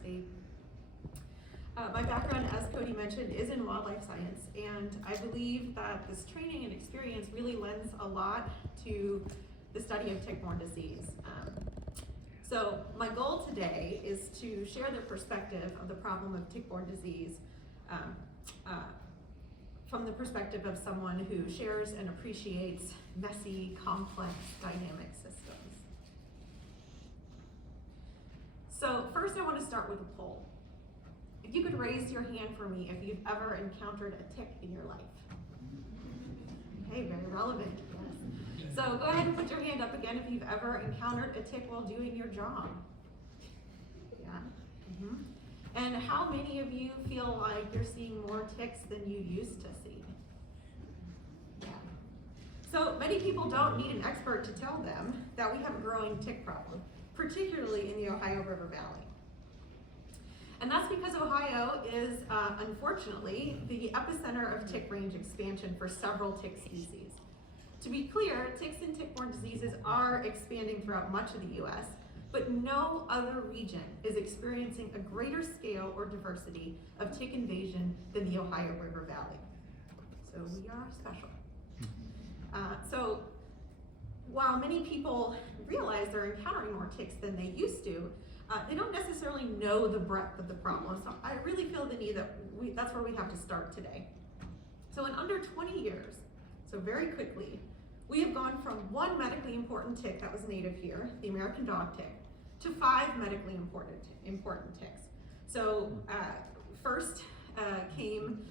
State. My background, as Cody mentioned, is in wildlife science, and I believe that this training and experience really lends a lot to the study of tick-borne disease. So my goal today is to share the perspective of the problem of tick-borne disease from the perspective of someone who shares and appreciates messy, complex, dynamic systems. So first I want to start with a poll. If you could raise your hand for me if you've ever encountered a tick in your life. Okay, very relevant, yes. So go ahead and put your hand up again if you've ever encountered a tick while doing your job. Yeah. Mm-hmm. And how many of you feel like you're seeing more ticks than you used to see? Yeah. So many people don't need an expert to tell them that we have a growing tick problem, particularly in the Ohio River Valley. And that's because Ohio is, unfortunately, the epicenter of tick range expansion for several tick species. To be clear, ticks and tick-borne diseases are expanding throughout much of the US, but no other region is experiencing a greater scale or diversity of tick invasion than the Ohio River Valley. So we are special. So while many people realize they're encountering more ticks than they used to, they don't necessarily know the breadth of the problem. So I really feel the need that that's where we have to start today. So in under 20 years, so very quickly, we have gone from one medically important tick that was native here, the American dog tick, to 5 medically important ticks. So first came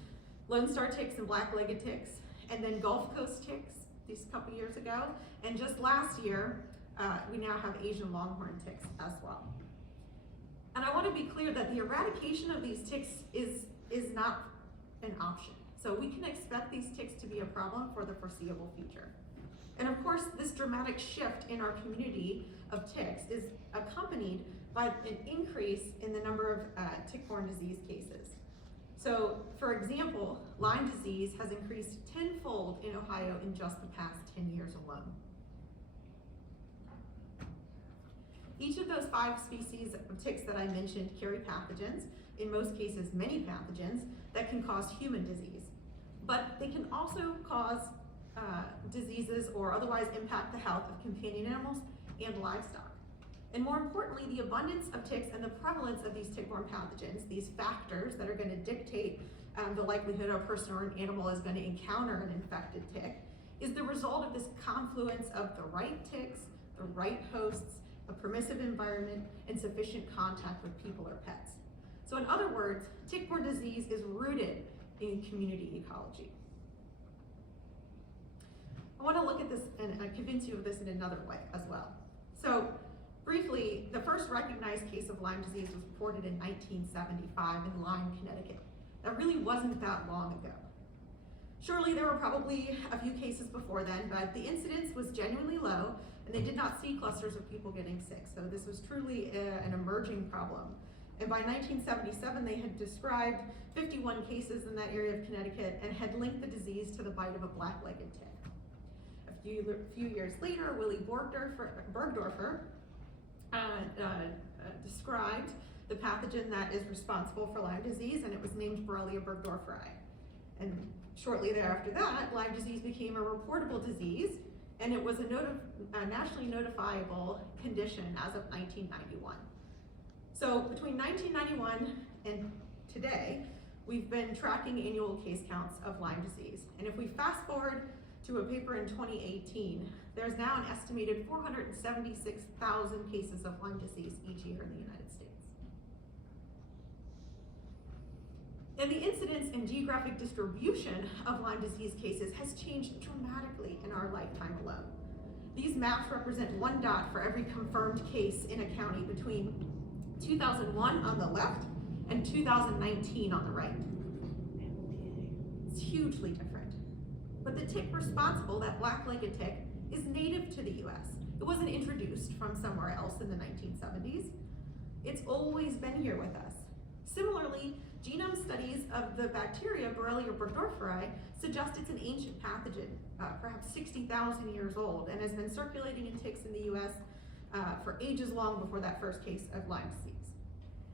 Lone Star ticks and black-legged ticks, and then Gulf Coast ticks these couple years ago. And just last year, we now have Asian longhorn ticks as well. And I want to be clear that the eradication of these ticks is not an option. So we can expect these ticks to be a problem for the foreseeable future. And of course, this dramatic shift in our community of ticks is accompanied by an increase in the number of tick-borne disease cases. So for example, Lyme disease has increased tenfold in Ohio in just the past 10 years alone. Each of those 5 species of ticks that I mentioned carry pathogens, in most cases many pathogens, that can cause human disease. But they can also cause diseases or otherwise impact the health of companion animals and livestock. And more importantly, the abundance of ticks and the prevalence of these tick-borne pathogens, these factors that are going to dictate the likelihood a person or an animal is going to encounter an infected tick, is the result of this confluence of the right ticks, the right hosts, a permissive environment, and sufficient contact with people or pets. So in other words, tick-borne disease is rooted in community ecology. I want to look at this and convince you of this in another way as well. So briefly, the first recognized case of Lyme disease was reported in 1975 in Lyme, Connecticut. That really wasn't that long ago. Surely there were probably a few cases before then, but the incidence was genuinely low, and they did not see clusters of people getting sick. So this was truly an emerging problem. And by 1977, they had described 51 cases in that area of Connecticut and had linked the disease to the bite of a black-legged tick. A few years later, Willy Bergdorfer described the pathogen that is responsible for Lyme disease, and it was named Borrelia burgdorferi. And shortly thereafter that, Lyme disease became a reportable disease, and it was a nationally notifiable condition as of 1991. So between 1991 and today, we've been tracking annual case counts of Lyme disease. And if we fast forward to a paper in 2018, there's now an estimated 476,000 cases of Lyme disease each year in the United States. And the incidence and geographic distribution of Lyme disease cases has changed dramatically in our lifetime alone. These maps represent 1 dot for every confirmed case in a county between 2001 on the left and 2019 on the right. It's hugely different. But the tick responsible, that black-legged tick, is native to the US. It wasn't introduced from somewhere else in the 1970s. It's always been here with us. Similarly, genome studies of the bacteria Borrelia burgdorferi suggest it's an ancient pathogen, perhaps 60,000 years old, and has been circulating in ticks in the US for ages long before that first case of Lyme disease.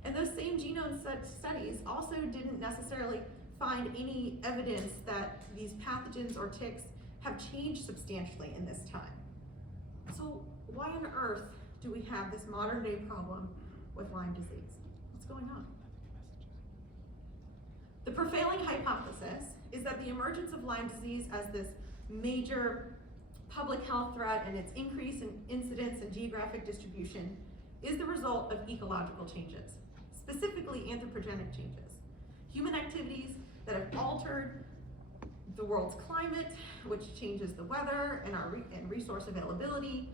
And those same genome studies also didn't necessarily find any evidence that these pathogens or ticks have changed substantially in this time. So why on earth do we have this modern day problem with Lyme disease? What's going on? The prevailing hypothesis is that the emergence of Lyme disease as this major public health threat and its increase in incidence and geographic distribution is the result of ecological changes, specifically anthropogenic changes. Human activities that have altered the world's climate, which changes the weather and resource availability.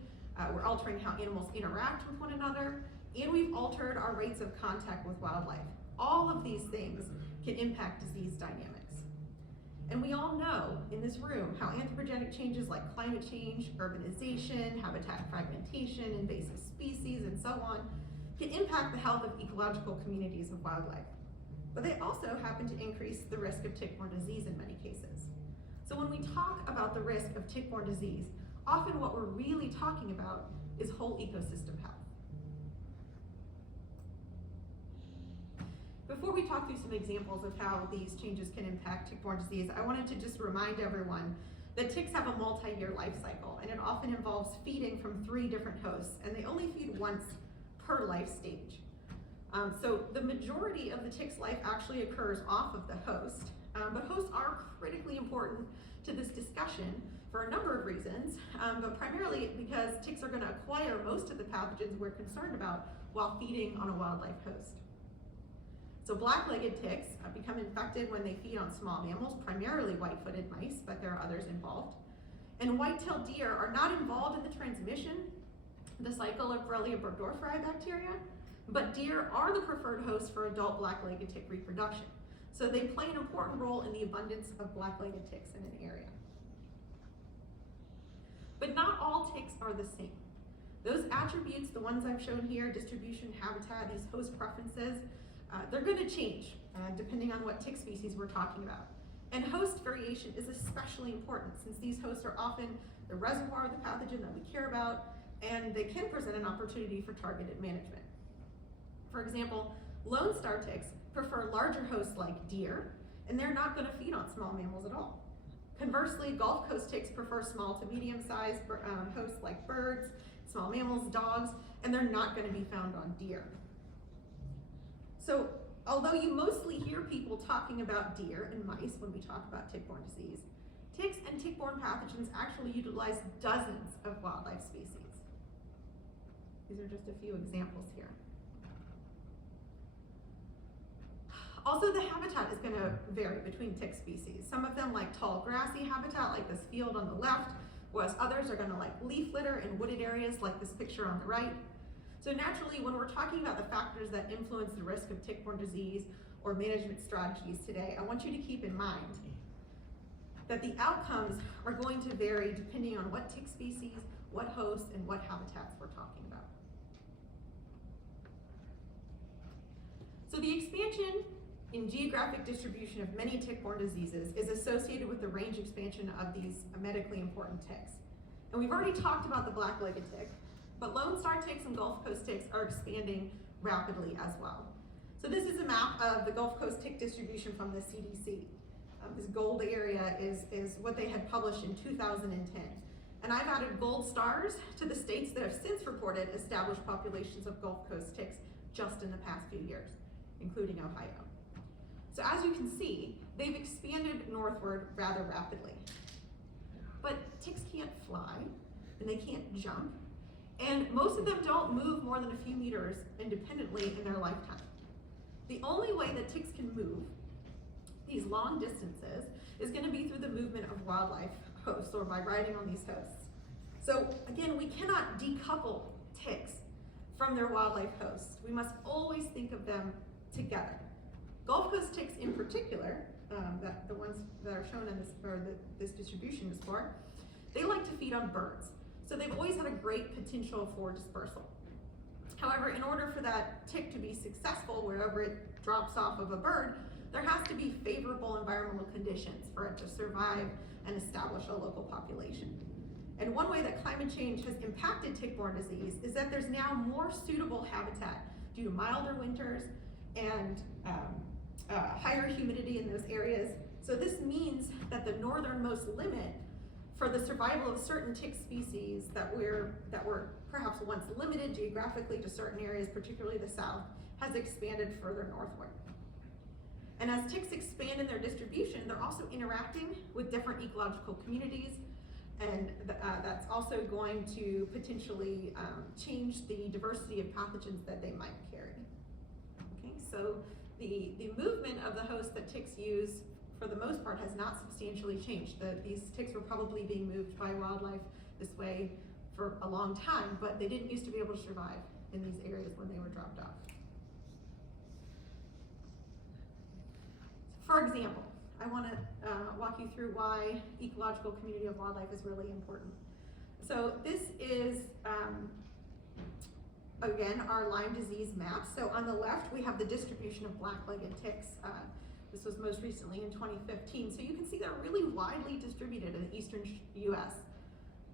We're altering how animals interact with one another, and we've altered our rates of contact with wildlife. All of these things can impact disease dynamics. And we all know in this room how anthropogenic changes like climate change, urbanization, habitat fragmentation, invasive species, and so on can impact the health of ecological communities of wildlife. But they also happen to increase the risk of tick-borne disease in many cases. So when we talk about the risk of tick-borne disease, often what we're really talking about is whole ecosystem health. Before we talk through some examples of how these changes can impact tick-borne disease, I wanted to just remind everyone that ticks have a multi-year life cycle, and it often involves feeding from 3 different hosts, and they only feed once per life stage. So the majority of the tick's life actually occurs off of the host, but hosts are critically important to this discussion for a number of reasons, but primarily because ticks are going to acquire most of the pathogens we're concerned about while feeding on a wildlife host. So black-legged ticks become infected when they feed on small mammals, primarily white-footed mice, but there are others involved. And white-tailed deer are not involved in the transmission, the cycle of Borrelia burgdorferi bacteria, but deer are the preferred host for adult black-legged tick reproduction. So they play an important role in the abundance of black-legged ticks in an area. But not all ticks are the same. Those attributes, the ones I've shown here, distribution, habitat, these host preferences, they're going to change depending on what tick species we're talking about. And host variation is especially important since these hosts are often the reservoir of the pathogen that we care about, and they can present an opportunity for targeted management. For example, Lone Star ticks prefer larger hosts like deer, and they're not going to feed on small mammals at all. Conversely, Gulf Coast ticks prefer small to medium-sized hosts like birds, small mammals, dogs, and they're not going to be found on deer. So, although you mostly hear people talking about deer and mice when we talk about tick-borne disease, ticks and tick-borne pathogens actually utilize dozens of wildlife species. These are just a few examples here. Also, the habitat is going to vary between tick species. Some of them like tall grassy habitat like this field on the left, whereas others are going to like leaf litter in wooded areas like this picture on the right. So naturally, when we're talking about the factors that influence the risk of tick-borne disease or management strategies today, I want you to keep in mind that the outcomes are going to vary depending on what tick species, what hosts, and what habitats we're talking about. So the expansion in geographic distribution of many tick-borne diseases is associated with the range expansion of these medically important ticks. And we've already talked about the black-legged tick, but Lone Star ticks and Gulf Coast ticks are expanding rapidly as well. So this is a map of the Gulf Coast tick distribution from the CDC. This gold area is what they had published in 2010. And I've added gold stars to the states that have since reported established populations of Gulf Coast ticks just in the past few years, including Ohio. So as you can see, they've expanded northward rather rapidly. But ticks can't fly, and they can't jump, and most of them don't move more than a few meters independently in their lifetime. The only way that ticks can move these long distances is going to be through the movement of wildlife hosts or by riding on these hosts. So again, we cannot decouple ticks from their wildlife hosts. We must always think of them together. Gulf Coast ticks in particular, the ones that are shown in this, or this distribution is for, they like to feed on birds. So they've always had a great potential for dispersal. However, in order for that tick to be successful wherever it drops off of a bird, there has to be favorable environmental conditions for it to survive and establish a local population. And one way that climate change has impacted tick-borne disease is that there's now more suitable habitat due to milder winters and higher humidity in those areas. So this means that the northernmost limit for the survival of certain tick species that were perhaps once limited geographically to certain areas, particularly the south, has expanded further northward. And as ticks expand in their distribution, they're also interacting with different ecological communities, and that's also going to potentially change the diversity of pathogens that they might carry. Okay, so the movement of the host that ticks use, for the most part, has not substantially changed. These ticks were probably being moved by wildlife this way for a long time, but they didn't used to be able to survive in these areas when they were dropped off. For example, I want to walk you through why ecological community of wildlife is really important. So this is, again, our Lyme disease map. So on the left, we have the distribution of black-legged ticks. This was most recently in 2015. So you can see they're really widely distributed in the eastern US.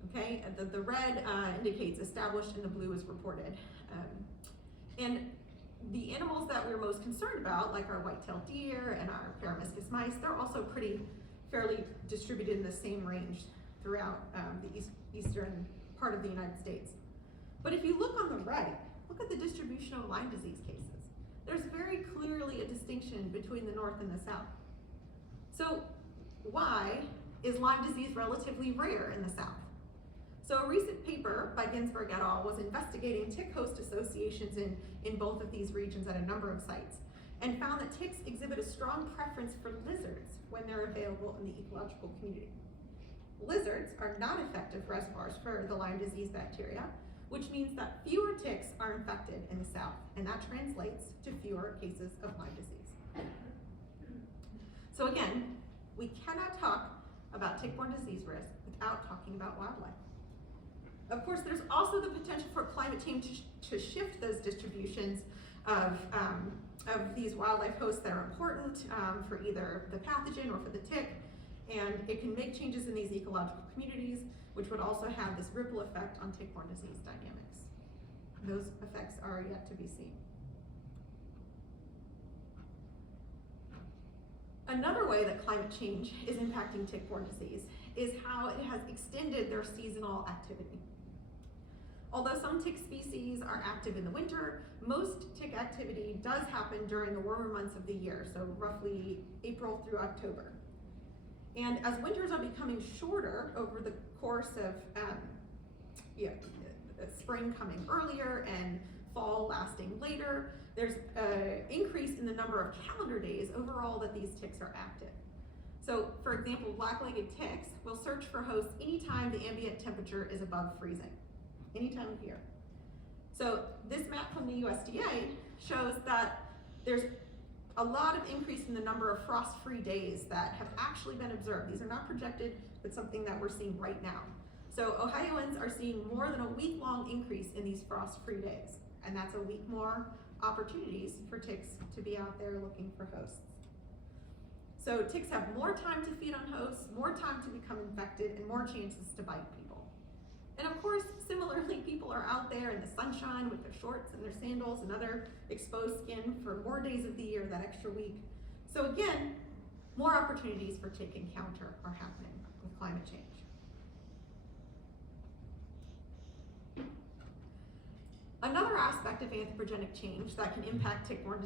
Okay, the red indicates established and the blue is reported. And the animals that we're most concerned about, like our white-tailed deer and our paramiscus mice, they're also fairly distributed in the same range throughout the eastern part of the United States. But if you look on the right, look at the distribution of Lyme disease cases. There's very clearly a distinction between the north and the south. So why is Lyme disease relatively rare in the south? So a recent paper by Ginsberg et al. Was investigating tick host associations in both of these regions at a number of sites, and found that ticks exhibit a strong preference for lizards when they're available in the ecological community. Lizards are not effective reservoirs for the Lyme disease bacteria, which means that fewer ticks are infected in the south, and that translates to fewer cases of Lyme disease. So again, we cannot talk about tick-borne disease risk without talking about wildlife. Of course, there's also the potential for climate change to shift those distributions of these wildlife hosts that are important for either the pathogen or for the tick, and it can make changes in these ecological communities, which would also have this ripple effect on tick-borne disease dynamics. Those effects are yet to be seen. Another way that climate change is impacting tick-borne disease is how it has extended their seasonal activity. Although some tick species are active in the winter, most tick activity does happen during the warmer months of the year, so roughly April through October. And as winters are becoming shorter over the course of spring coming earlier and fall lasting later, there's an increase in the number of calendar days overall that these ticks are active. So, for example, black-legged ticks will search for hosts anytime the ambient temperature is above freezing, any time of year. So this map from the USDA shows that there's a lot of increase in the number of frost-free days that have actually been observed. These are not projected, but something that we're seeing right now. So Ohioans are seeing more than a week-long increase in these frost-free days, and that's a week more opportunities for ticks to be out there looking for hosts. So ticks have more time to feed on hosts, more time to become infected, and more chances to bite people. And of course, similarly, people are out there in the sunshine with their shorts and their sandals and other exposed skin for more days of the year, that extra week. So again, more opportunities for tick encounter are happening with climate change. Another aspect of anthropogenic change that can impact tick-borne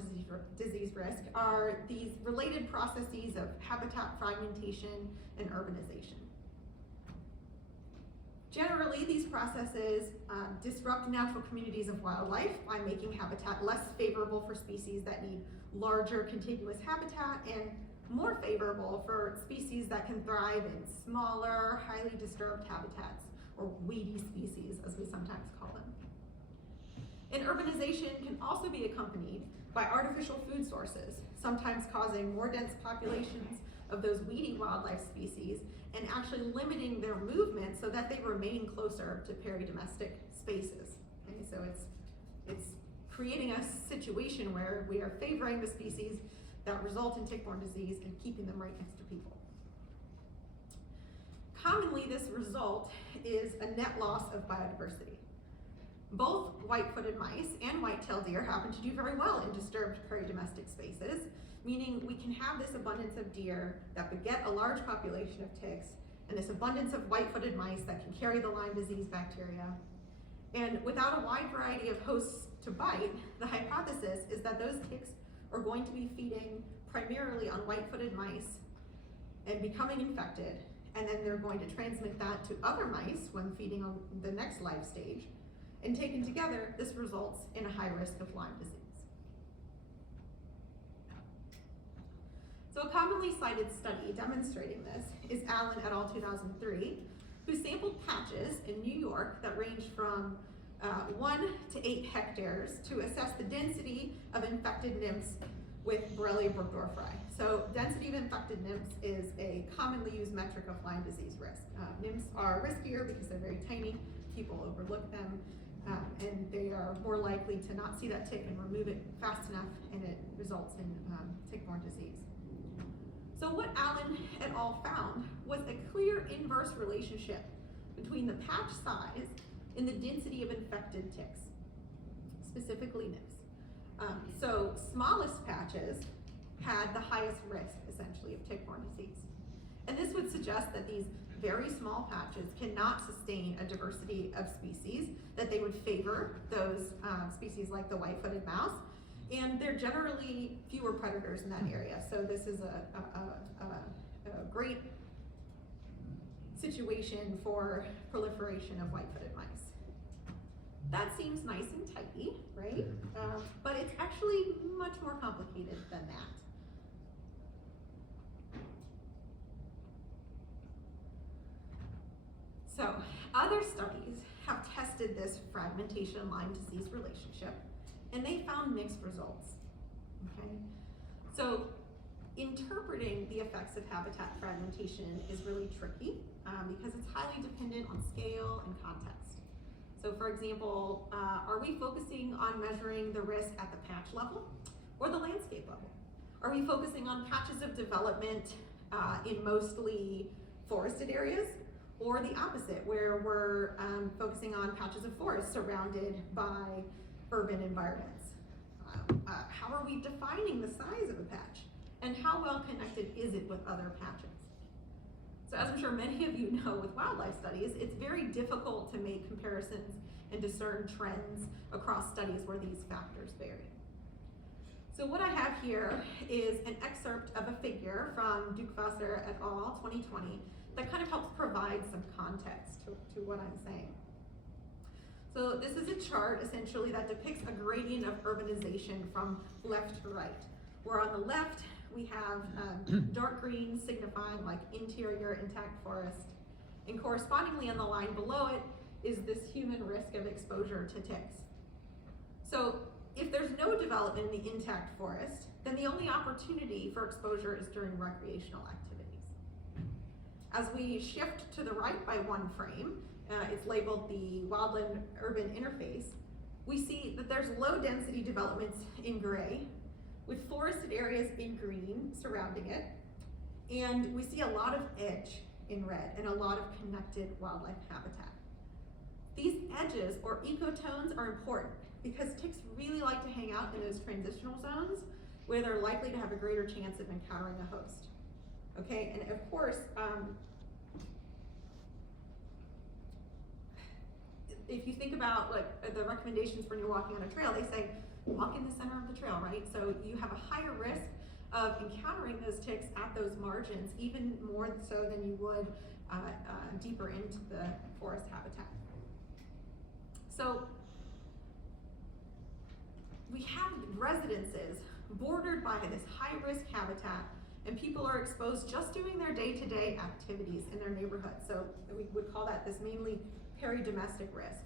disease risk are these related processes of habitat fragmentation and urbanization. Generally, these processes disrupt natural communities of wildlife by making habitat less favorable for species that need larger contiguous habitat and more favorable for species that can thrive in smaller, highly disturbed habitats, or weedy species, as we sometimes call them. And urbanization can also be accompanied by artificial food sources, sometimes causing more dense populations of those weedy wildlife species and actually limiting their movement so that they remain closer to peridomestic spaces. Okay, so it's creating a situation where we are favoring the species that result in tick-borne disease and keeping them right next to people. Commonly, this result is a net loss of biodiversity. Both white-footed mice and white-tailed deer happen to do very well in disturbed prairie domestic spaces, meaning we can have this abundance of deer that beget a large population of ticks, and this abundance of white-footed mice that can carry the Lyme disease bacteria. And without a wide variety of hosts to bite, the hypothesis is that those ticks are going to be feeding primarily on white-footed mice and becoming infected, and then they're going to transmit that to other mice when feeding on the next life stage. And taken together, this results in a high risk of Lyme disease. So a commonly cited study demonstrating this is Allen et al. 2003, who sampled patches in New York that ranged from 1 to 8 hectares to assess the density of infected nymphs with Borrelia burgdorferi. So density of infected nymphs is a commonly used metric of Lyme disease risk. Nymphs are riskier because they're very tiny, people overlook them, and they are more likely to not see that tick and remove it fast enough, and it results in tick-borne disease. So what Allen et al. Found was a clear inverse relationship between the patch size and the density of infected ticks, specifically nymphs. So smallest patches had the highest risk, essentially, of tick-borne disease. And this would suggest that these very small patches cannot sustain a diversity of species, that they would favor those species like the white-footed mouse, and there are generally fewer predators in that area. So this is a great situation for proliferation of white-footed mice. That seems nice and tidy, right? But it's actually much more complicated than that. So other studies have tested this fragmentation-Lyme disease relationship, and they found mixed results, okay? So interpreting the effects of habitat fragmentation is really tricky because it's highly dependent on scale and context. So for example, are we focusing on measuring the risk at the patch level or the landscape level? Are we focusing on patches of development in mostly forested areas, or the opposite, where we're focusing on patches of forest surrounded by urban environments? How are we defining the size of a patch? And how well connected is it with other patches? So as I'm sure many of you know with wildlife studies, it's very difficult to make comparisons and discern trends across studies where these factors vary. So what I have here is an excerpt of a figure from Duke-Foster et al. 2020 that kind of helps provide some context to what I'm saying. So this is a chart essentially that depicts a gradient of urbanization from left to right, where on the left we have dark green signifying like interior intact forest, and correspondingly on the line below it is this human risk of exposure to ticks. So if there's no development in the intact forest, then the only opportunity for exposure is during recreational activities. As we shift to the right by one frame, it's labeled the wildland-urban interface, we see that there's low density developments in gray, with forested areas in green surrounding it, and we see a lot of edge in red and a lot of connected wildlife habitat. These edges or ecotones are important because ticks really like to hang out in those transitional zones where they're likely to have a greater chance of encountering a host. Okay, and of course, if you think about like the recommendations when you're walking on a trail, they say walk in the center of the trail, right? So you have a higher risk of encountering those ticks at those margins, even more so than you would deeper into the forest habitat. So we have residences bordered by this high-risk habitat, and people are exposed just doing their day-to-day activities in their neighborhood. So we would call that this mainly peri-domestic risk.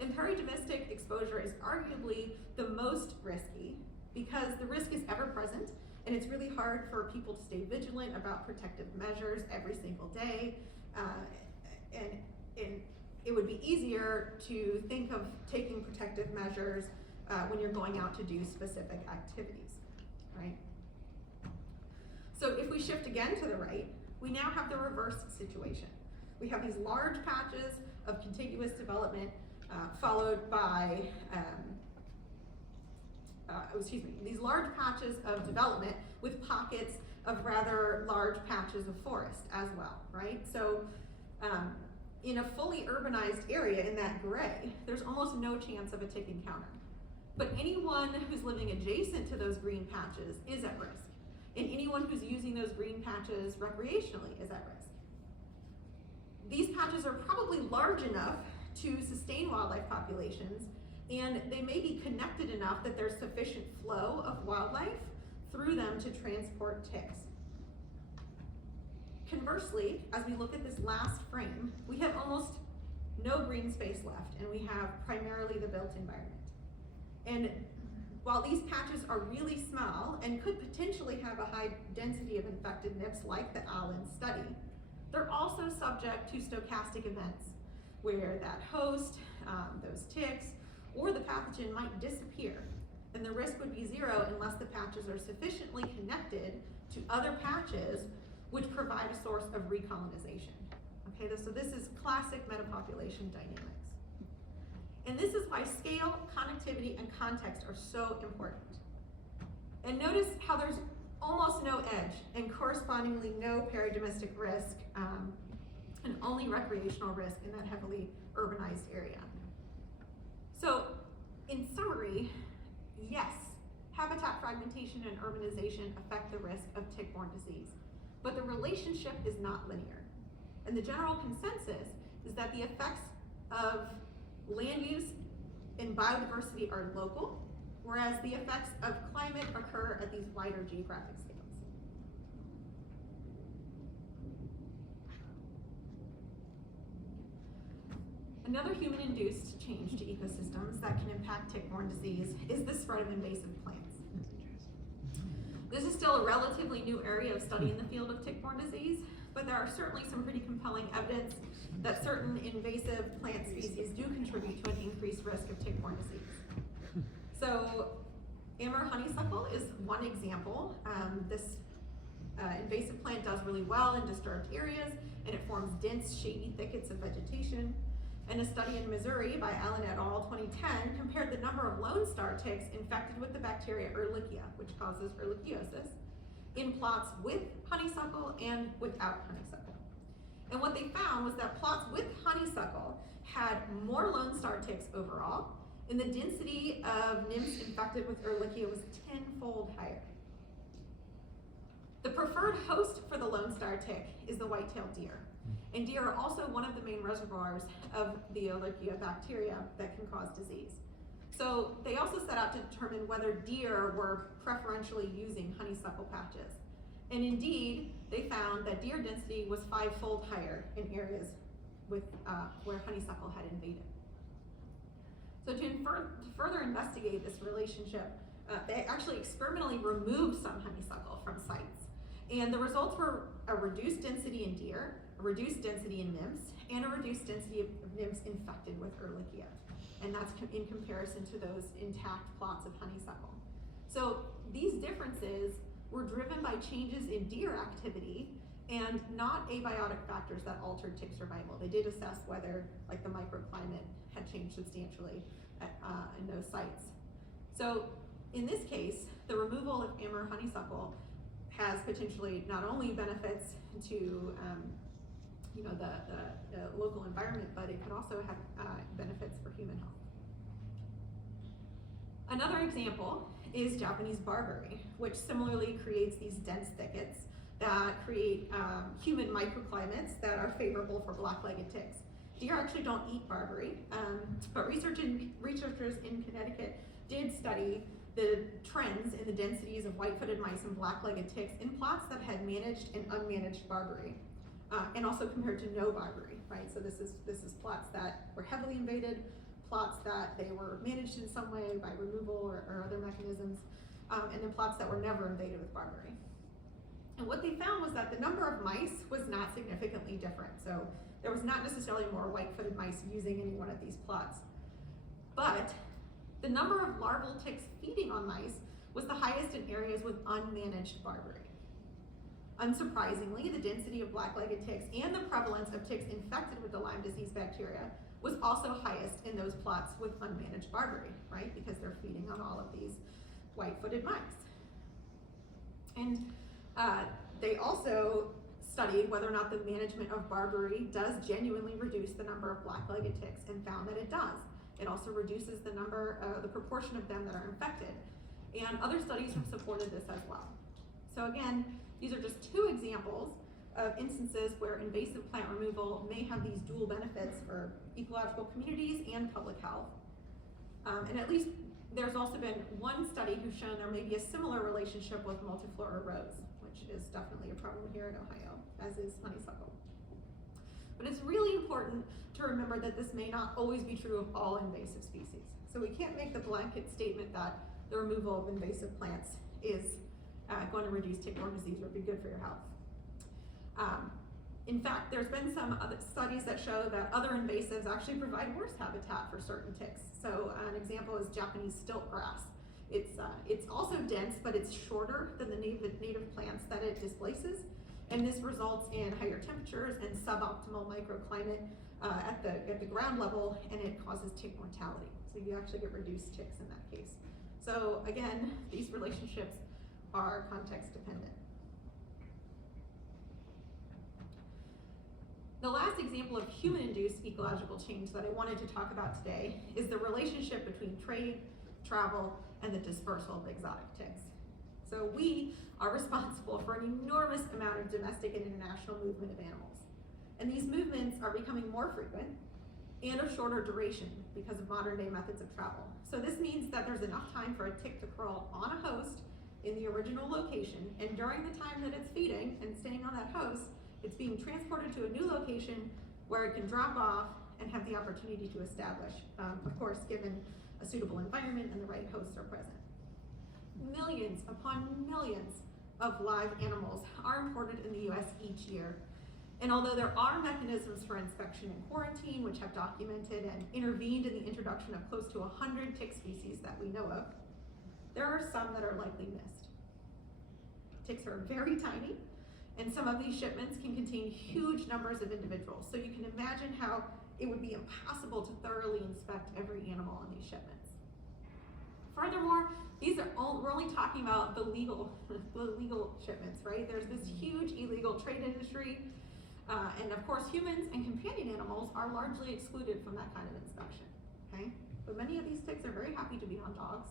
And peri-domestic exposure is arguably the most risky because the risk is ever present, and it's really hard for people to stay vigilant about protective measures every single day. And it would be easier to think of taking protective measures when you're going out to do specific activities, right? So if we shift again to the right, we now have the reverse situation. We have these large patches of contiguous development followed by, these large patches of development with pockets of rather large patches of forest as well, right? So in a fully urbanized area in that gray, there's almost no chance of a tick encounter. But anyone who's living adjacent to those green patches is at risk. And anyone who's using those green patches recreationally is at risk. These patches are probably large enough to sustain wildlife populations, and they may be connected enough that there's sufficient flow of wildlife through them to transport ticks. Conversely, as we look at this last frame, we have almost no green space left, and we have primarily the built environment. And while these patches are really small and could potentially have a high density of infected nymphs like the Allen study, they're also subject to stochastic events where that host, those ticks, or the pathogen might disappear. And the risk would be zero unless the patches are sufficiently connected to other patches which provide a source of recolonization. Okay, so this is classic metapopulation dynamics. And this is why scale, connectivity, and context are so important. And notice how there's almost no edge and correspondingly no peridomestic risk and only recreational risk in that heavily urbanized area. So in summary, yes, habitat fragmentation and urbanization affect the risk of tick-borne disease, but the relationship is not linear. And the general consensus is that the effects of land use and biodiversity are local, whereas the effects of climate occur at these wider geographic scales. Another human-induced change to ecosystems that can impact tick-borne disease is the spread of invasive plants. This is still a relatively new area of study in the field of tick-borne disease, but there are certainly some pretty compelling evidence that certain invasive plant species do contribute to an increased risk of tick-borne disease. So Amur honeysuckle is one example. This invasive plant does really well in disturbed areas, and it forms dense, shady thickets of vegetation. And a study in Missouri by Allen et al. 2010 compared the number of lone star ticks infected with the bacteria Ehrlichia, which causes ehrlichiosis, in plots with honeysuckle and without honeysuckle. And what they found was that plots with honeysuckle had more lone star ticks overall, and the density of nymphs infected with Ehrlichia was 10-fold higher. The preferred host for the lone star tick is the white-tailed deer. And deer are also one of the main reservoirs of the Ehrlichia bacteria that can cause disease. So they also set out to determine whether deer were preferentially using honeysuckle patches. And indeed, they found that deer density was 5-fold higher in areas with, where honeysuckle had invaded. So to further investigate this relationship, they actually experimentally removed some honeysuckle from sites. And the results were a reduced density in deer, a reduced density in nymphs, and a reduced density of nymphs infected with Ehrlichia. And that's in comparison to those intact plots of honeysuckle. So these differences were driven by changes in deer activity and not abiotic factors that altered tick survival. They did assess whether like the microclimate had changed substantially in those sites. So in this case, the removal of Amur honeysuckle has potentially not only benefits to the local environment, but it could also have benefits for human health. Another example is Japanese barberry, which similarly creates these dense thickets that create humid microclimates that are favorable for black-legged ticks. Deer actually don't eat barberry, but researchers in Connecticut did study the trends in the densities of white-footed mice and black-legged ticks in plots that had managed and unmanaged barberry, and also compared to no barberry, right? So this is plots that were heavily invaded, plots that they were managed in some way by removal or other mechanisms, and then plots that were never invaded with barberry. And what they found was that the number of mice was not significantly different. So there was not necessarily more white-footed mice using any one of these plots. But the number of larval ticks feeding on mice was the highest in areas with unmanaged barberry. Unsurprisingly, the density of black-legged ticks and the prevalence of ticks infected with the Lyme disease bacteria was also highest in those plots with unmanaged barbery, right? Because they're feeding on all of these white-footed mice. And they also studied whether or not the management of barbery does genuinely reduce the number of black-legged ticks, and found that it does. It also reduces the the proportion of them that are infected. And other studies have supported this as well. So again, these are just two examples of instances where invasive plant removal may have these dual benefits for ecological communities and public health. And at least there's also been one study who's shown there may be a similar relationship with multiflora rose, which is definitely a problem here in Ohio, as is honeysuckle. But it's really important to remember that this may not always be true of all invasive species. So we can't make the blanket statement that the removal of invasive plants is going to reduce tick-borne disease or be good for your health. In fact, there's been some other studies that show that other invasives actually provide worse habitat for certain ticks. So an example is Japanese stilt grass. It's also dense, but it's shorter than the native plants that it displaces. And this results in higher temperatures and suboptimal microclimate at the ground level, and it causes tick mortality. So you actually get reduced ticks in that case. So again, these relationships are context dependent. The last example of human-induced ecological change that I wanted to talk about today is the relationship between trade, travel, and the dispersal of exotic ticks. So we are responsible for an enormous amount of domestic and international movement of animals. And these movements are becoming more frequent and of shorter duration because of modern day methods of travel. So this means that there's enough time for a tick to crawl on a host in the original location, and during the time that it's feeding and staying on that host, it's being transported to a new location where it can drop off and have the opportunity to establish, of course, given a suitable environment and the right hosts are present. Millions upon millions of live animals are imported in the US each year. And although there are mechanisms for inspection and quarantine, which have documented and intervened in the introduction of close to 100 tick species that we know of, there are some that are likely missed. Ticks are very tiny, and some of these shipments can contain huge numbers of individuals. So you can imagine how it would be impossible to thoroughly inspect every animal in these shipments. Furthermore, we're only talking about the legal shipments, right? There's this huge illegal trade industry, and of course humans and companion animals are largely excluded from that kind of inspection, okay? But many of these ticks are very happy to be on dogs,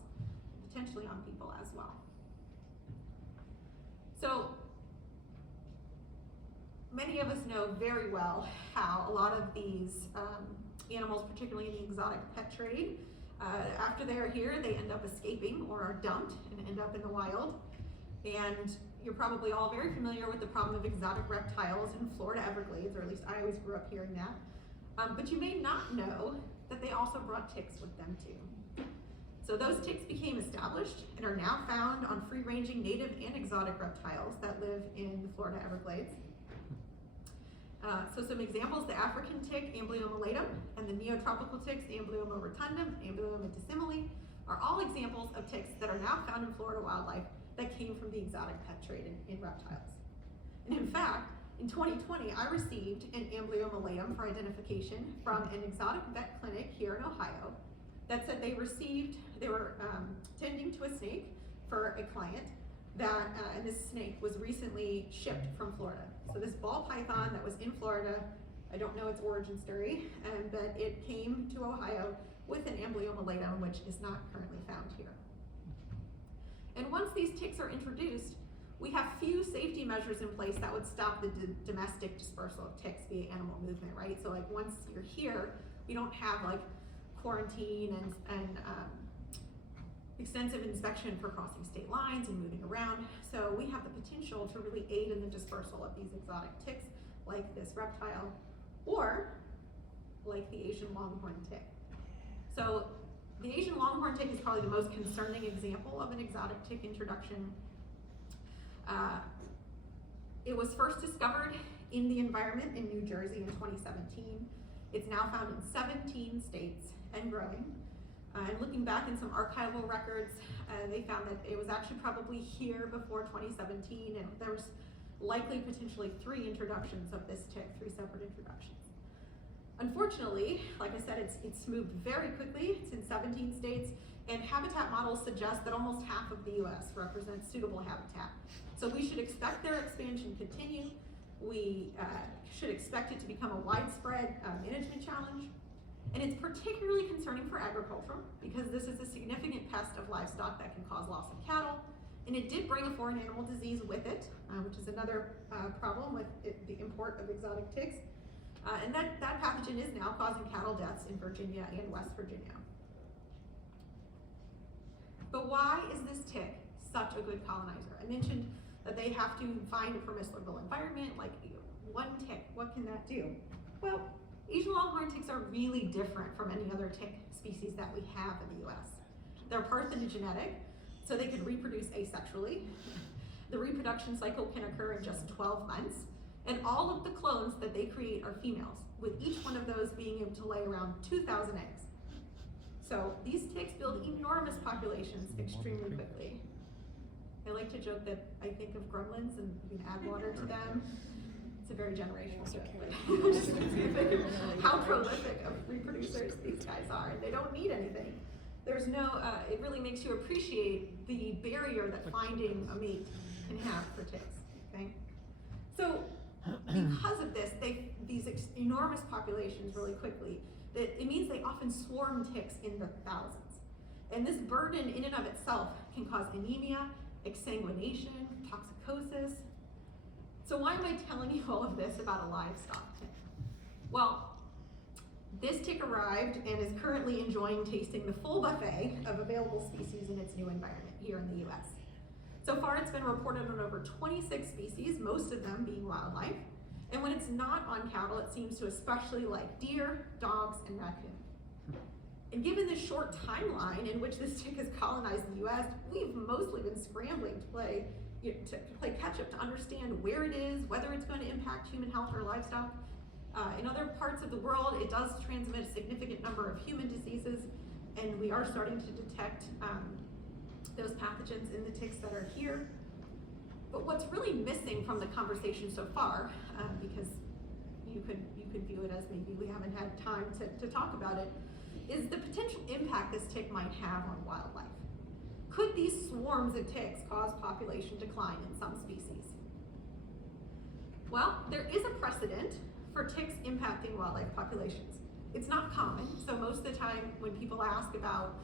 potentially on people as well. So, many of us know very well how a lot of these animals, particularly in the exotic pet trade, after they're here, they end up escaping or are dumped and end up in the wild. And you're probably all very familiar with the problem of exotic reptiles in Florida Everglades, or at least I always grew up hearing that. But you may not know that they also brought ticks with them too. So those ticks became established and are now found on free-ranging native and exotic reptiles that live in the Florida Everglades. So some examples, the African tick, Amblyomma latum, and the neotropical ticks, Amblyomma rotundum, Amblyomma dissimile, are all examples of ticks that are now found in Florida wildlife that came from the exotic pet trade in reptiles. And in fact, in 2020, I received an Amblyomma latum for identification from an exotic vet clinic here in Ohio that said they were tending to a snake for a client and this snake was recently shipped from Florida. So this ball python that was in Florida, I don't know its origin story, but it came to Ohio with an Amblyomma latum, which is not currently found here. And once these ticks are introduced, we have few safety measures in place that would stop the domestic dispersal of ticks via animal movement, right? So like once you're here, we don't have like quarantine and extensive inspection for crossing state lines and moving around. So we have the potential to really aid in the dispersal of these exotic ticks like this reptile or like the Asian longhorn tick. So the Asian longhorn tick is probably the most concerning example of an exotic tick introduction. It was first discovered in the environment in New Jersey in 2017. It's now found in 17 states and growing. And looking back in some archival records, they found that it was actually probably here before 2017, and there was likely potentially 3 introductions of this tick, 3 separate introductions. Unfortunately, like I said, it's moved very quickly. It's in 17 states, and habitat models suggest that almost half of the US represents suitable habitat. So we should expect their expansion to continue. We should expect it to become a widespread management challenge. And it's particularly concerning for agriculture because this is a significant pest of livestock that can cause loss of cattle. And it did bring a foreign animal disease with it, which is another problem with the import of exotic ticks. And that pathogen is now causing cattle deaths in Virginia and West Virginia. But why is this tick such a good colonizer? I mentioned that they have to find a permissible environment, like one tick, what can that do? Well, Asian longhorn ticks are really different from any other tick species that we have in the US. They're parthenogenetic, so they can reproduce asexually. The reproduction cycle can occur in just 12 months, and all of the clones that they create are females, with each one of those being able to lay around 2,000 eggs. So these ticks build enormous populations extremely quickly. I like to joke that I think of gremlins and you can add water to them. It's a very generational joke, but just think of how prolific of reproducers these guys are. They don't need anything. There's no, it really makes you appreciate the barrier that finding a mate can have for ticks, okay? So because of this, these enormous populations really quickly, it means they often swarm ticks in the thousands. And this burden in and of itself can cause anemia, exsanguination, toxicosis. So why am I telling you all of this about a livestock tick? Well, this tick arrived and is currently enjoying tasting the full buffet of available species in its new environment here in the US. So far, it's been reported on over 26 species, most of them being wildlife. And when it's not on cattle, it seems to especially like deer, dogs, and raccoon. And given the short timeline in which this tick has colonized the US, we've mostly been scrambling to play catch up to understand where it is, whether it's going to impact human health or livestock. In other parts of the world, it does transmit a significant number of human diseases, and we are starting to detect those pathogens in the ticks that are here. But what's really missing from the conversation so far, because you could view it as maybe we haven't had time to talk about it, is the potential impact this tick might have on wildlife. Could these swarms of ticks cause population decline in some species? Well, there is a precedent for ticks impacting wildlife populations. It's not common, so most of the time when people ask about,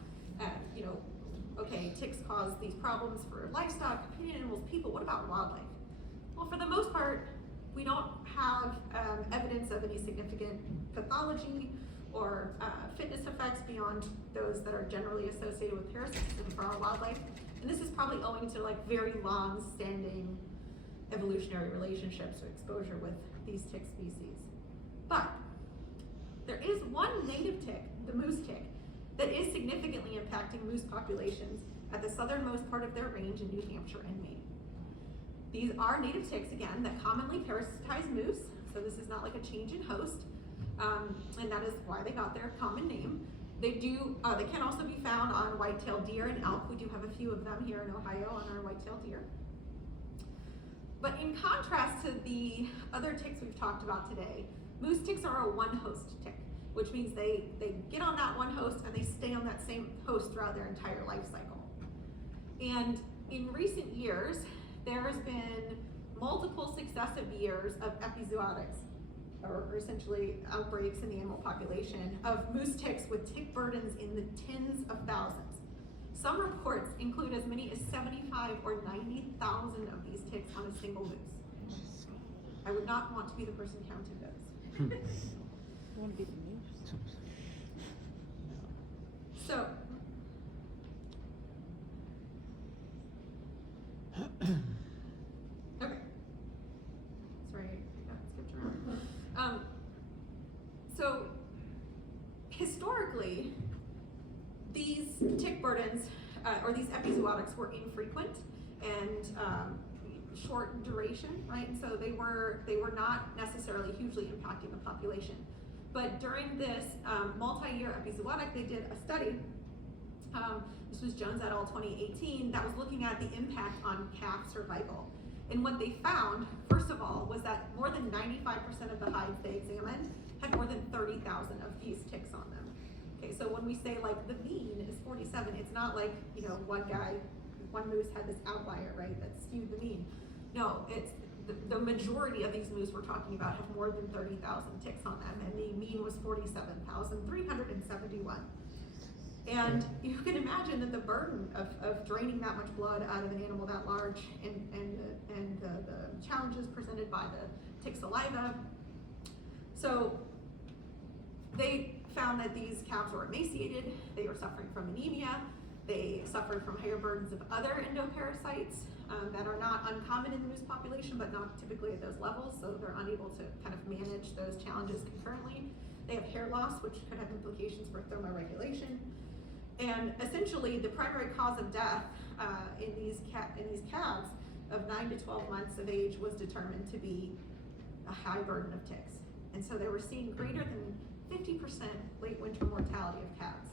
okay, ticks cause these problems for livestock, companion animals, people, what about wildlife? Well, for the most part, we don't have evidence of any significant pathology or fitness effects beyond those that are generally associated with parasitism for our wildlife. And this is probably owing to like very long-standing evolutionary relationships or exposure with these tick species. But there is one native tick, the moose tick, that is significantly impacting moose populations at the southernmost part of their range in New Hampshire and Maine. These are native ticks, again, that commonly parasitize moose, so this is not like a change in host, and that is why they got their common name. They can also be found on white-tailed deer and elk. We do have a few of them here in Ohio on our white-tailed deer. But in contrast to the other ticks we've talked about today, moose ticks are a one-host tick, which means they get on that one host and they stay on that same host throughout their entire life cycle. And in recent years, there's been multiple successive years of epizootics, or essentially outbreaks in the animal population, of moose ticks with tick burdens in the tens of thousands. Some reports include as many as 75 or 90,000 of these ticks on a single moose. I would not want to be the person counting those. You want to be the moose? So, okay. Sorry, I got skipped around. So, historically, these tick burdens, or these epizootics, were infrequent and short duration, right? And so they were not necessarily hugely impacting the population. But during this multi-year epizootic, they did a study. This was Jones et al. 2018, that was looking at the impact on calf survival. And what they found, first of all, was that more than 95% of the hides they examined had more than 30,000 of these ticks on them. Okay, so when we say like the mean is 47, it's not like, one moose had this outlier, right, that skewed the mean. No, it's the majority of these moose we're talking about have more than 30,000 ticks on them, and the mean was 47,371. And you can imagine that the burden of draining that much blood out of an animal that large, and the challenges presented by the tick saliva. So they found that these calves were emaciated, they were suffering from anemia, they suffered from higher burdens of other endoparasites that are not uncommon in the moose population, but not typically at those levels, so they're unable to kind of manage those challenges concurrently. They have hair loss, which could have implications for thermoregulation. And essentially, the primary cause of death in these calves of 9 to 12 months of age was determined to be a high burden of ticks. And so they were seeing greater than 50% late winter mortality of calves.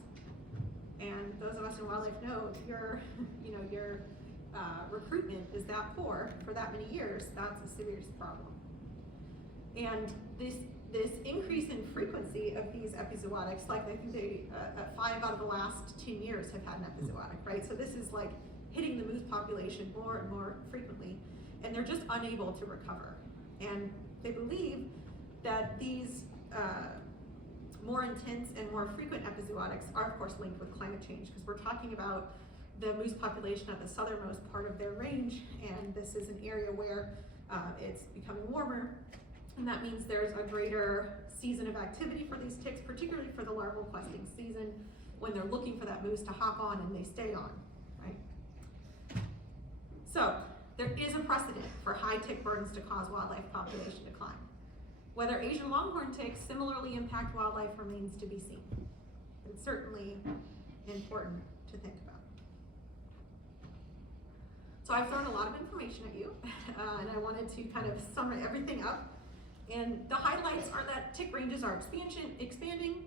And those of us in wildlife know if your recruitment is that poor for that many years, that's a serious problem. And this increase in frequency of these epizootics, like I think they 5 out of the last 10 years have had an epizootic, right? So this is like hitting the moose population more and more frequently, and they're just unable to recover. And they believe that these more intense and more frequent epizootics are of course linked with climate change, because we're talking about the moose population at the southernmost part of their range, and this is an area where it's becoming warmer, and that means there's a greater season of activity for these ticks, particularly for the larval questing season, when they're looking for that moose to hop on and they stay on, right? So there is a precedent for high tick burdens to cause wildlife population decline. Whether Asian longhorn ticks similarly impact wildlife remains to be seen. It's certainly important to think about. So I've thrown a lot of information at you, and I wanted to kind of sum everything up. And the highlights are that tick ranges are expanding,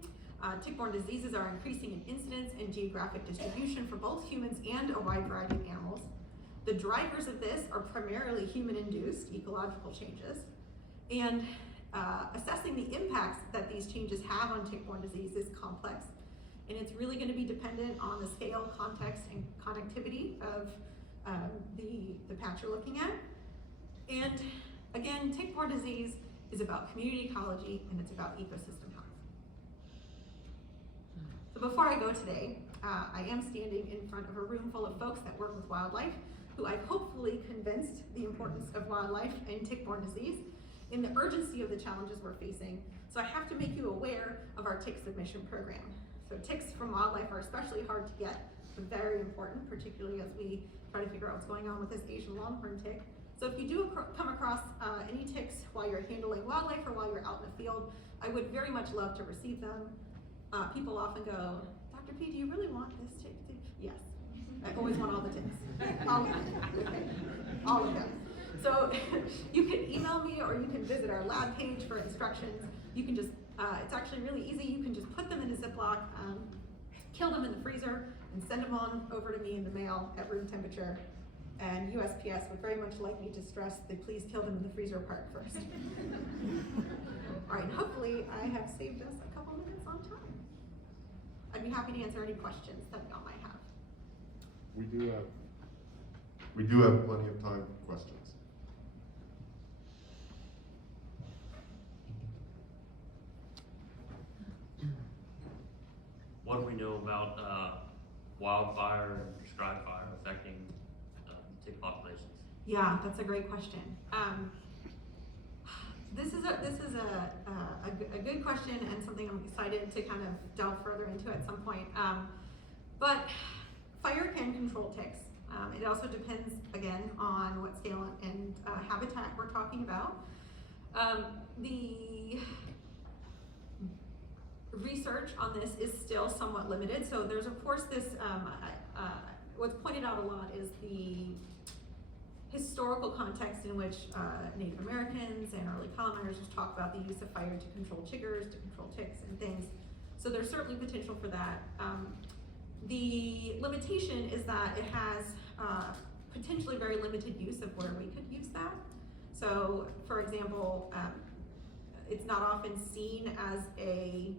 tick-borne diseases are increasing in incidence and geographic distribution for both humans and a wide variety of animals. The drivers of this are primarily human-induced ecological changes, and assessing the impacts that these changes have on tick-borne disease is complex, and it's really going to be dependent on the scale, context, and connectivity of the patch you're looking at. And again, tick-borne disease is about community ecology, and it's about ecosystem health. So before I go today, I am standing in front of a room full of folks that work with wildlife, who I've hopefully convinced the importance of wildlife and tick-borne disease and the urgency of the challenges we're facing. So I have to make you aware of our tick submission program. So ticks from wildlife are especially hard to get, but very important, particularly as we try to figure out what's going on with this Asian longhorn tick. So if you do come across any ticks while you're handling wildlife or while you're out in the field, I would very much love to receive them. People often go, Dr. P, do you really want this tick? Yes, I always want all the ticks. All of them, okay, all of them. So you can email me, or you can visit our lab page for instructions. You can just, it's actually really easy. You can just put them in a Ziploc, kill them in the freezer, and send them on over to me in the mail at room temperature. And USPS would very much like me to stress that please kill them in the freezer part first. All right, and hopefully I have saved us a couple minutes on time. I'd be happy to answer any questions that y'all might have. We do have plenty of time for questions. What do we know about wildfire and prescribed fire affecting tick populations? Yeah, that's a great question. This is a good question, and something I'm excited to kind of delve further into at some point. But fire can control ticks. It also depends, again, on what scale and habitat we're talking about. The research on this is still somewhat limited. So there's of course this, what's pointed out a lot is the historical context in which Native Americans and early colonizers talk about the use of fire to control chiggers, to control ticks and things. So there's certainly potential for that. The limitation is that it has potentially very limited use of where we could use that. So for example, it's not often seen as a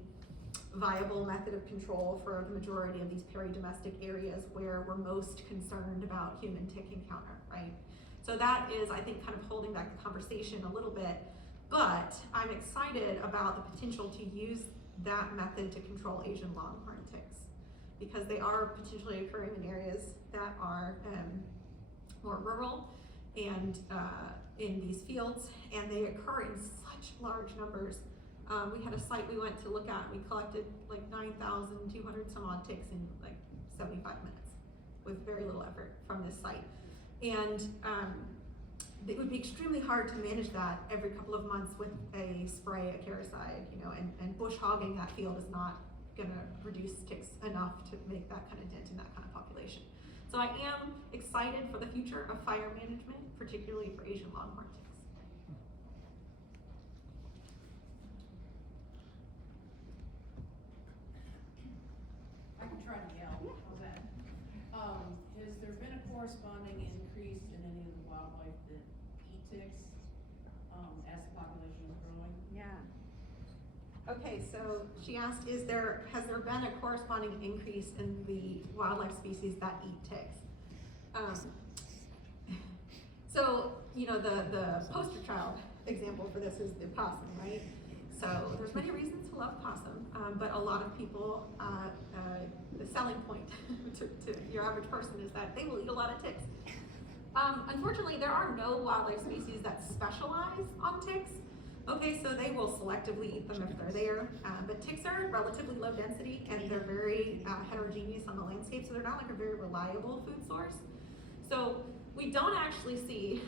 viable method of control for the majority of these peri-domestic areas where we're most concerned about human tick encounter, right? So that is, I think, kind of holding back the conversation a little bit, but I'm excited about the potential to use that method to control Asian longhorn ticks, because they are potentially occurring in areas that are more rural and in these fields, and they occur in such large numbers. We had a site we went to look at, we collected like 9,200 some odd ticks in like 75 minutes with very little effort from this site. And it would be extremely hard to manage that every couple of months with a spray acaricide, you know, and bush hogging that field is not gonna reduce ticks enough to make that kind of dent in that kind of population. So I am excited for the future of fire management, particularly for Asian longhorn ticks. I can try to yell. How's that? Has there been a corresponding increase in any of the wildlife that eat ticks as the population is growing? Yeah. Okay, so she asked, has there been a corresponding increase in the wildlife species that eat ticks? So, you know, the poster child example for this is the possum, right? So there's many reasons to love possum, but a lot of people, the selling point to your average person is that they will eat a lot of ticks. Unfortunately, there are no wildlife species that specialize on ticks. Okay, so they will selectively eat them if they're there, but ticks are relatively low density and they're very heterogeneous on the landscape, so they're not like a very reliable food source. So we don't actually see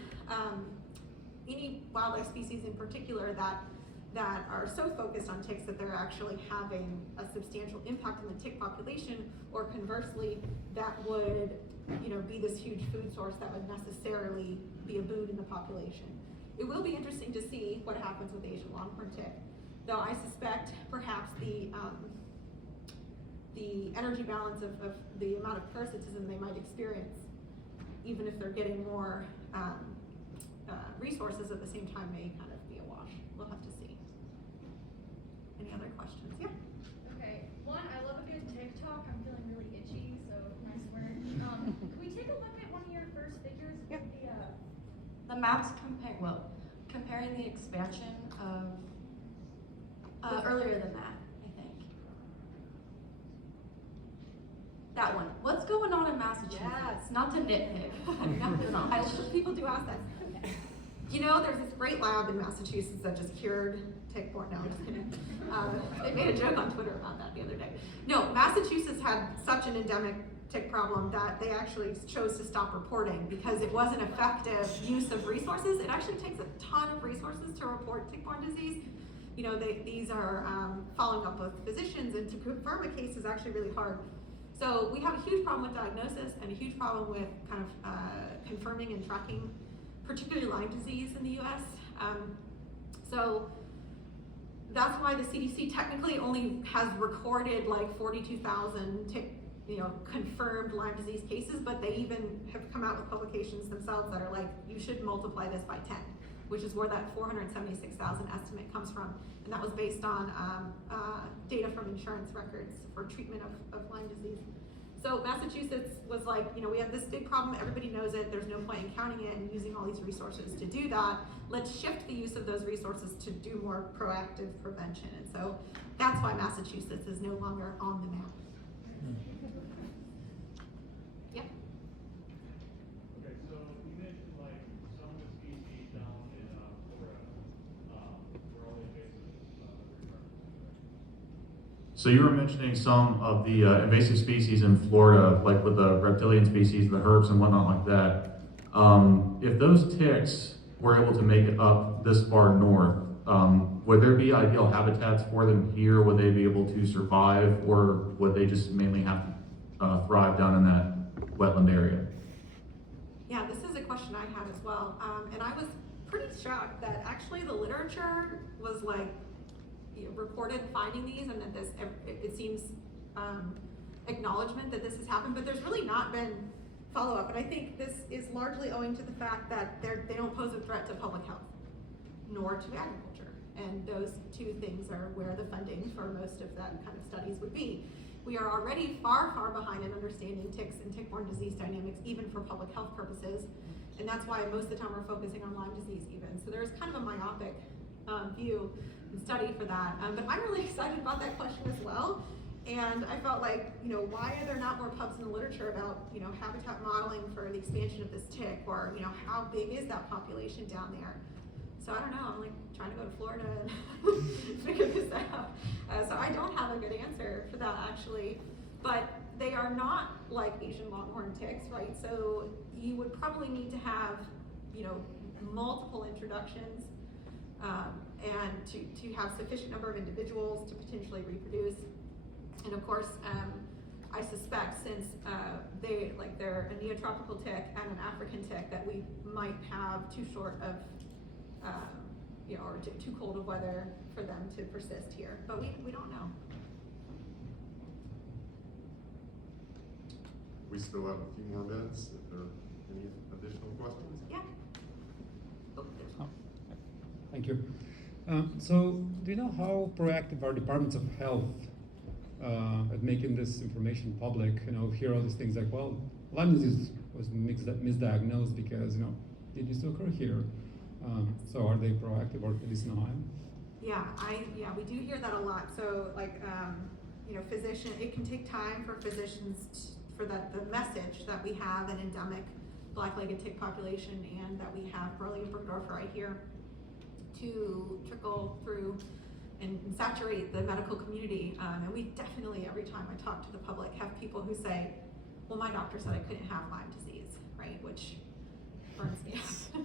any wildlife species in particular that are so focused on ticks that they're actually having a substantial impact on the tick population, or conversely, that would, you know, be this huge food source that would necessarily be a boon in the population. It will be interesting to see what happens with the Asian longhorn tick, though I suspect perhaps the energy balance of the amount of parasitism they might experience, even if they're getting more resources at the same time, may kind of be a wash. We'll have to see. Any other questions? Yeah. Okay, one, I love a good TikTok. I'm feeling really itchy, so I swear. Can we take a look at one of your first figures with The maps comparing the expansion of earlier than that, I think. That one. What's going on in Massachusetts? Yes. Not to nitpick. People do ask that. You know, there's this great lab in Massachusetts that just cured tick-borne. No, I'm just kidding. They made a joke on Twitter about that the other day. No, Massachusetts had such an endemic tick problem that they actually chose to stop reporting because it wasn't effective use of resources. It actually takes a ton of resources to report tick-borne disease. You know, these are following up with physicians, and to confirm a case is actually really hard. So we have a huge problem with diagnosis and a huge problem with kind of confirming and tracking, particularly Lyme disease in the US. So that's why the CDC technically only has recorded like 42,000 confirmed Lyme disease cases, but they even have come out with publications themselves that are like, you should multiply this by 10, which is where that 476,000 estimate comes from. And that was based on data from insurance records for treatment of Lyme disease. So Massachusetts was like, you know, we have this big problem, everybody knows it, there's no point in counting it and using all these resources to do that. Let's shift the use of those resources to do more proactive prevention. And so that's why Massachusetts is no longer on the map. Yeah. Okay, so you mentioned like some of the species down in Florida were all invasive So you were mentioning some of the invasive species in Florida, like with the reptilian species, the herbs and whatnot like that. If those ticks were able to make it up this far north, would there be ideal habitats for them here? Would they be able to survive, or would they just mainly have to thrive down in that wetland area? Yeah, this is a question I had as well. And I was pretty shocked that actually the literature was like, reported finding these, and that this, it seems acknowledgement that this has happened, but there's really not been follow-up. And I think this is largely owing to the fact that they don't pose a threat to public health, nor to agriculture. And those two things are where the funding for most of that kind of studies would be. We are already far, far behind in understanding ticks and tick-borne disease dynamics, even for public health purposes. And that's why most of the time we're focusing on Lyme disease even. So there's kind of a myopic view and study for that. But I'm really excited about that question as well. And I felt like, why are there not more pubs in the literature about, habitat modeling for the expansion of this tick, or, how big is that population down there? So I don't know, I'm like trying to go to Florida and figure this out. So I don't have a good answer for that actually, but they are not like Asian longhorn ticks, right? So you would probably need to have, multiple introductions and to have sufficient number of individuals to potentially reproduce. And of course, I suspect since they're a neotropical tick and an African tick, that we might have too short of, or too cold of weather for them to persist here, but we don't know. We still have a few more minutes if there are any additional questions. Yeah. Oh, there's one. Thank you. So, do you know how proactive are departments of health at making this information public? Hear all these things like, well, Lyme disease was misdiagnosed because, did this occur here? So are they proactive, or at least not? Yeah, we do hear that a lot. So physician, it can take time for physicians for the message that we have an endemic black-legged tick population and that we have Borrelia burgdorferi here to trickle through and saturate the medical community. And we definitely, every time I talk to the public, have people who say, well, my doctor said I couldn't have Lyme disease, right? Which burns me up.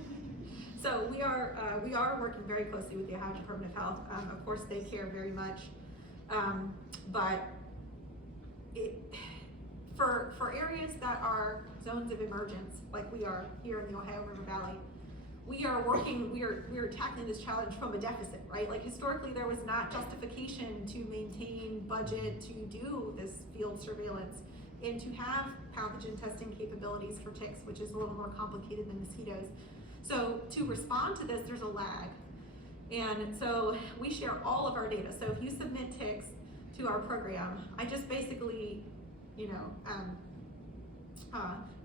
So we are working very closely with the Ohio Department of Health. Of course, they care very much, but for areas that are zones of emergence, like we are here in the Ohio River Valley, we are tackling this challenge from a deficit, right? Like historically, there was not justification to maintain budget to do this field surveillance and to have pathogen testing capabilities for ticks, which is a little more complicated than mosquitoes. So to respond to this, there's a lag. And so we share all of our data. So if you submit ticks to our program, I just basically,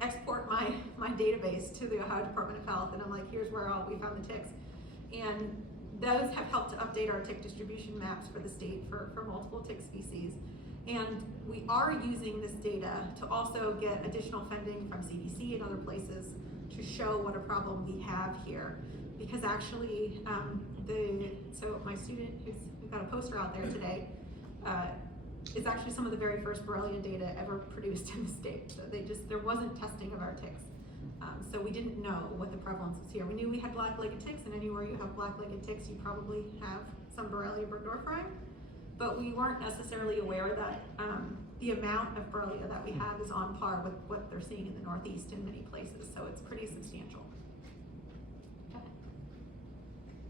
export my database to the Ohio Department of Health, and I'm like, here's where we found the ticks. And those have helped to update our tick distribution maps for the state for multiple tick species. And we are using this data to also get additional funding from CDC and other places to show what a problem we have here. Because actually, so my student who's got a poster out there today, is actually some of the very first Borrelia data ever produced in the state. So there wasn't testing of our ticks. So we didn't know what the prevalence was here. We knew we had black-legged ticks, and anywhere you have black-legged ticks, you probably have some Borrelia burgdorferi. But we weren't necessarily aware that the amount of Borrelia that we have is on par with what they're seeing in the Northeast in many places. So it's pretty substantial.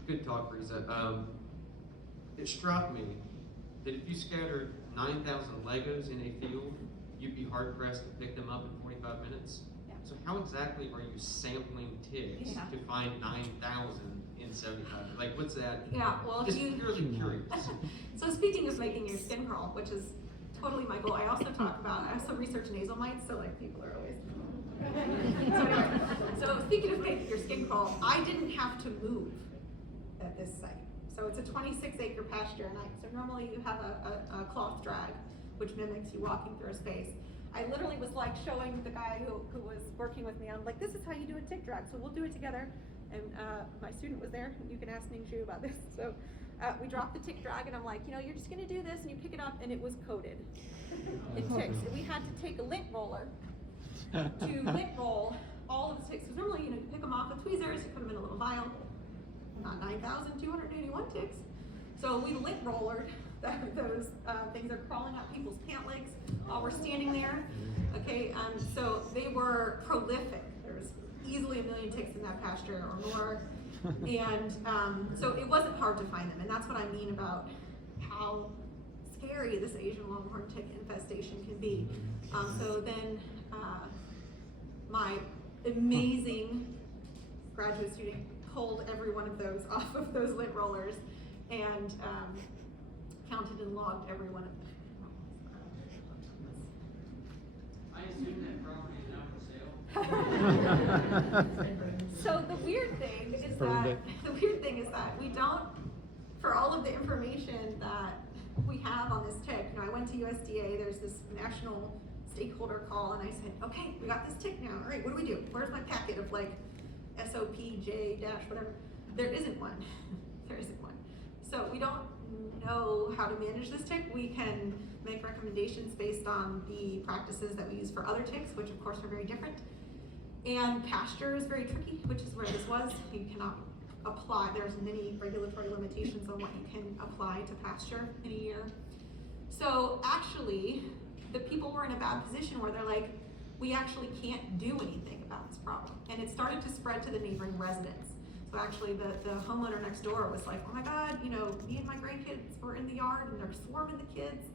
Good talk, Risa. It struck me that if you scattered 9,000 Legos in a field, you'd be hard pressed to pick them up in 45 minutes. Yeah. So how exactly are you sampling ticks to find 9,000 in 75? Like, what's that? Yeah, well, just purely curious. So speaking of making your skin crawl, which is totally my goal, I also research nasal mites, so like people are always. So speaking of making your skin crawl, I didn't have to move at this site. So it's a 26-acre pasture, and so normally you have a cloth drag, which mimics you walking through a space. I literally was like showing the guy who was working with me, I'm like, this is how you do a tick drag, so we'll do it together. And my student was there, you can ask Ning Zhu about this. So we dropped the tick drag, and I'm like, you're just gonna do this, and you pick it up, and it was coated in ticks. And we had to take a lint roller to lint roll all of the ticks. Because normally, you pick them off with tweezers, you put them in a little vial. Not 9,281 ticks. So we lint rollered those things are crawling up people's pant legs while we're standing there. Okay, so they were prolific. There's easily 1 million ticks in that pasture or more. And so it wasn't hard to find them. And that's what I mean about how scary this Asian longhorn tick infestation can be. So then my amazing graduate student pulled every one of those off of those lint rollers and counted and logged every one of them. I assume that property is now for sale. So the weird thing is that we don't, for all of the information that we have on this tick, you know, I went to USDA, there's this national stakeholder call, and I said, okay, we got this tick now, all right, what do we do? Where's my packet of like SOPJ dash whatever? There isn't one. There isn't one. So we don't know how to manage this tick. We can make recommendations based on the practices that we use for other ticks, which of course are very different. And pasture is very tricky, which is where this was. You cannot apply, there's many regulatory limitations on what you can apply to pasture in a year. So actually, the people were in a bad position where they're like, we actually can't do anything about this problem. And it started to spread to the neighboring residents. So actually the homeowner next door was like, oh my God, you know, me and my grandkids were in the yard and they're swarming the kids.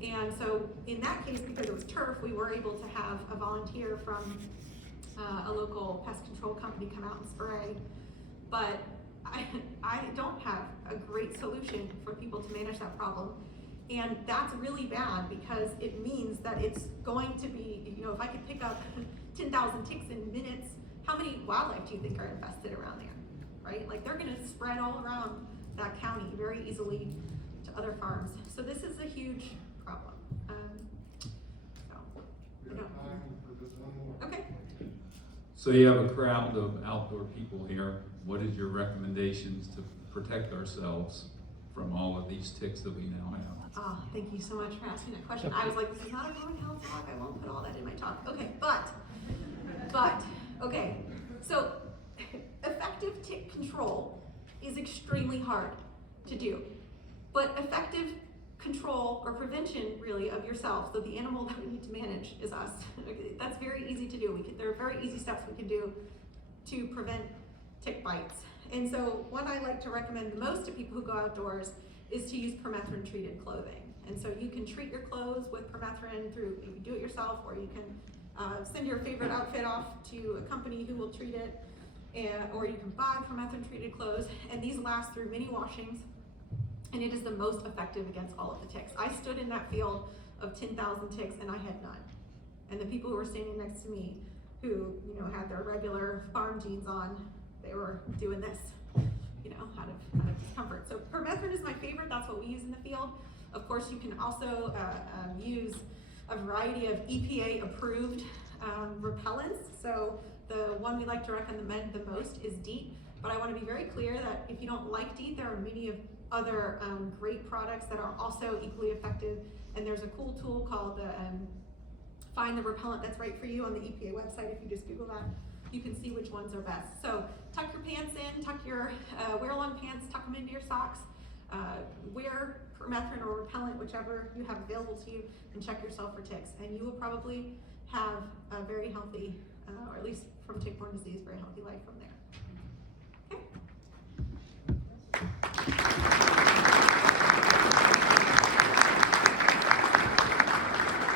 And so in that case, because it was turf, we were able to have a volunteer from a local pest control company come out and spray. But I don't have a great solution for people to manage that problem. And that's really bad because it means that it's going to be, you know, if I could pick up 10,000 ticks in minutes, how many wildlife do you think are infested around there, right? Like they're gonna spread all around that county very easily to other farms. So this is a huge problem. Okay. So you have a crowd of outdoor people here. What is your recommendations to protect ourselves from all of these ticks that we now have? Oh, thank you so much for asking that question. I was like, this is not a public health talk. I won't put all that in my talk. Okay, okay. So effective tick control is extremely hard to do, but effective control or prevention really of yourself, so the animal that we need to manage is us. That's very easy to do. There are very easy steps we can do to prevent tick bites. And so what I like to recommend the most to people who go outdoors is to use permethrin treated clothing. And so you can treat your clothes with permethrin through, you can do it yourself, or you can send your favorite outfit off to a company who will treat it, or you can buy permethrin treated clothes, and these last through many washings, and it is the most effective against all of the ticks. I stood in that field of 10,000 ticks and I had none. And the people who were standing next to me, who, you know, had their regular farm jeans on, they were doing this, you know, out of discomfort. So permethrin is my favorite. That's what we use in the field. Of course, you can also use a variety of EPA approved repellents. So the one we like to recommend the most is DEET. But I want to be very clear that if you don't like DEET, there are many of other great products that are also equally effective. And there's a cool tool called Find the Repellent That's Right for You on the EPA website. If you just Google that, you can see which ones are best. So tuck your pants in, tuck your wear long pants, tuck them into your socks, wear permethrin or repellent, whichever you have available to you, and check yourself for ticks. And you will probably have a very healthy, or at least from tick-borne disease, very healthy life from there.